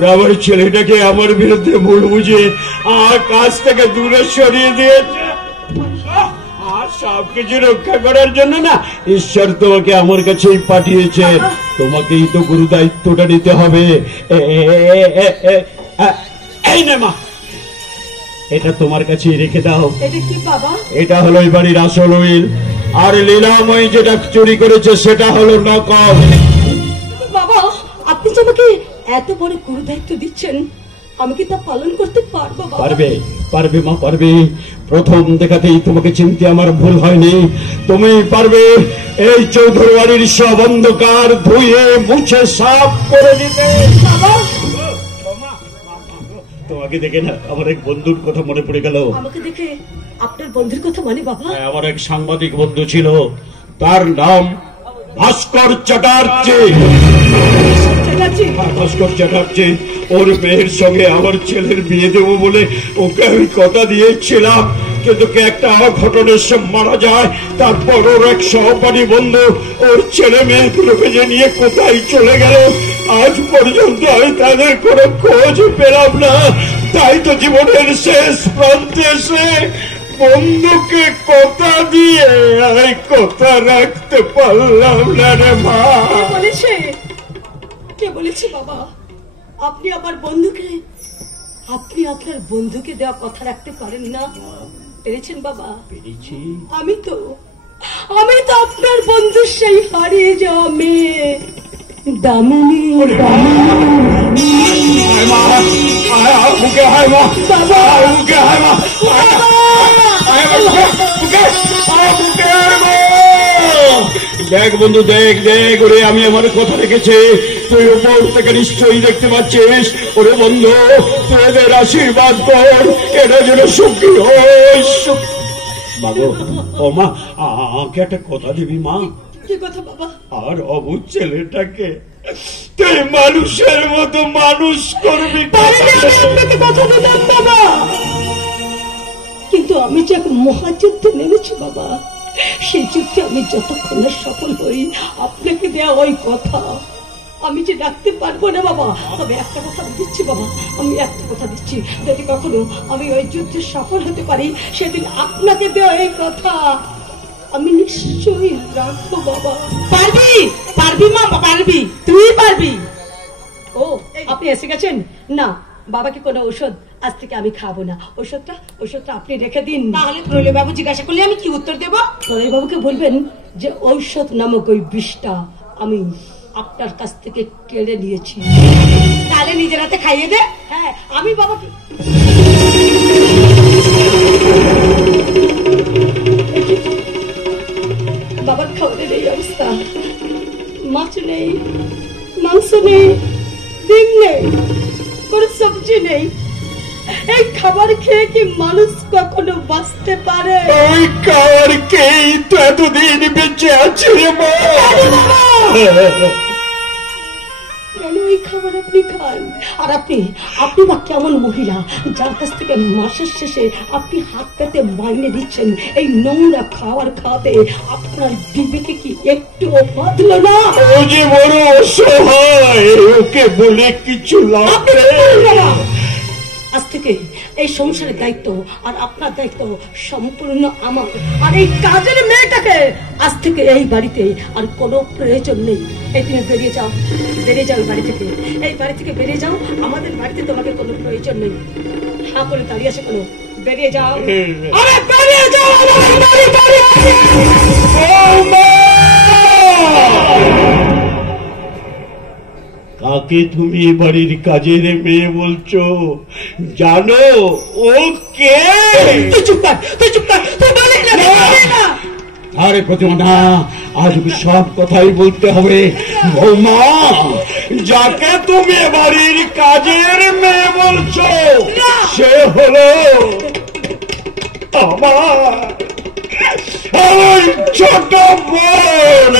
ওরা আমার ছেলেটাকে আমার বিরুদ্ধে ভুল বুঝে আর কাছ থেকে দূরে সরিয়ে দিয়েছে। আর সবকিছু রক্ষা করার জন্য না ঈশ্বর তোমাকে আমার কাছেই পাঠিয়েছে। তোমাকেই তো গুরু দায়িত্বটা নিতে হবে। এই নে মা, এটা তোমার কাছে রেখে দাও। এটা কি বাবা? এটা হলো এই বাড়ির আসল উইল, আর লীলাময় যেটা চুরি করেছে সেটা হলো নকল। বাবা, আপনি যে আমাকে এত বড় গুরু দায়িত্ব দিচ্ছেন, আমি কি তা পালন করতে পারবো? পারবে, পারবে মা, পারবে। প্রথম দেখাতেই তোমাকে চিনতে আমার ভুল হয়নি। তুমি পারবে এই চৌধুরী বাড়ির সব অন্ধকার ধুয়ে মুছে সাফ করে দিতে। বাবা, তোমাকে দেখে না আমার এক বন্ধুর কথা মনে পড়ে গেল। আমাকে দেখে আপনার বন্ধুর কথা মানে বাবা? আমার এক সাংবাদিক বন্ধু ছিল, তার নাম ভাস্কর চ্যাটার্জি। ভাস্কর চ্যাটার্জি ওর মেয়ের সঙ্গে আমার ছেলের বিয়ে দেবো বলে ওকে আমি কথা দিয়েছিলাম, কিন্তু একটা অঘটনের সব মারা যায়। তারপর ওর এক সহপাঠী বন্ধু ওর ছেলে মেয়েগুলোকে যে নিয়ে কোথায় চলে গেল, আজ পর্যন্ত আমি তাদের কোনো খোঁজ পেলাম না। তাই তো জীবনের শেষ প্রান্তে এসে বন্ধুকে কথা দিয়ে আমি কথা রাখতে পারলাম না রে মা। কে বলেছে বাবা আপনি আমার বন্ধুকে, আপনি আপনার বন্ধুকে দেওয়া কথা রাখতে পারেন না? পেরেছেন বাবা? পেরেছি। আমি তো আপনার বন্ধু সেই হারিয়ে যাওয়া মেয়ে দামিনী। দেখ বন্ধু, দেখ দেখ ওরে, আমি আমার কথা রেখেছি। তুই উপর থেকে নিশ্চয়ই দেখতে পাচ্ছিস। ওরে বন্ধু, তোদের আশীর্বাদ কর, এটা যেন সুখী হয়। মাগো, ও মা, আমাকে একটা কথা দিবি মা? কি কথা বাবা? আর অবুঝ ছেলেটাকে তুই মানুষের মতো মানুষ করবি। কথা দিলাম বাবা, কিন্তু আমি যে এক মহাযুদ্ধে নেমেছি বাবা, সেই যুদ্ধে আমি যতক্ষণ না সফল হই, আপনাকে দেয়া ওই কথা আমি যে রাখতে পারবো না বাবা। তবে একটা কথা দিচ্ছি বাবা, আমি একটা কথা দিচ্ছি, যদি কখনো আমি ওই যুদ্ধে সফল হতে পারি, সেদিন আপনাকে দেওয়া এই কথা আমি নিশ্চয়ই রাখবো বাবা। পারবি, পারবি মা, পারবি, তুই পারবি। ও, আপনি এসে গেছেন? না, বাবাকে কোনো ঔষধ আজ থেকে আমি খাবো না। ঔষধটা আপনি রেখে দিন। তাহলে প্রলয় বাবু জিজ্ঞাসা করলে আমি কি উত্তর দেব? প্রলয় বাবুকে বলবেন যে ঔষধ নামক ওই বিষটা আমি আপনার কাছ থেকে কেড়ে নিয়েছি। তাহলে নিজের হাতে খাইয়ে দে। হ্যাঁ, আমি বাবাকে বাবার খাবারের এই অবস্থা, মাছ নেই, মাংস নেই, ডিম নেই, কোন সবজি নেই। এই খাবার খেয়ে কি মানুষ কখনো বাঁচতে পারে? ওই খাবার খেয়েই তো এতদিন বেঁচে আছে মা। কেন ওই খাবার আপনি খান? আর আপনি বা কেমন মহিলা যার কাছ থেকে মাসের শেষে আপনি হাত পেতে মাইনে দিচ্ছেন? এই নোংরা খাবার খাওয়াতে আপনার বিবেকে কি একটু বাঁধলো না? ও যে বড় অসহায়, ওকে বলে কিছু লাভ নেই। আজ থেকে এই সংসারের দায়িত্ব আর আপনার দায়িত্ব সম্পূর্ণ আমার। আর এই কাজের মেয়েটাকে আজ থেকে এই বাড়িতে আর কোনো প্রয়োজন নেই। এই তুমি বেরিয়ে যাও, বেরিয়ে যাও বাড়ি থেকে, এই বাড়ি থেকে বেরিয়ে যাও। আমাদের বাড়িতে তোমাকে কোনো প্রয়োজন নেই। হ্যাঁ করে দাঁড়িয়ে আছে কোনো? বেরিয়ে যাও, আরে বেরিয়ে যাও। কাকে তুমি বাড়ির কাজের মেয়ে বলছো? জানো ও কে? তুই চুপ কর, তুই চুপ কর, তুই বলে না। আরে প্রতিমা না, আজ সব কথাই বলতে হবে। বৌমা, যাকে তুমি বাড়ির কাজের মেয়ে বলছো সে হলো আমার ছোট বোন।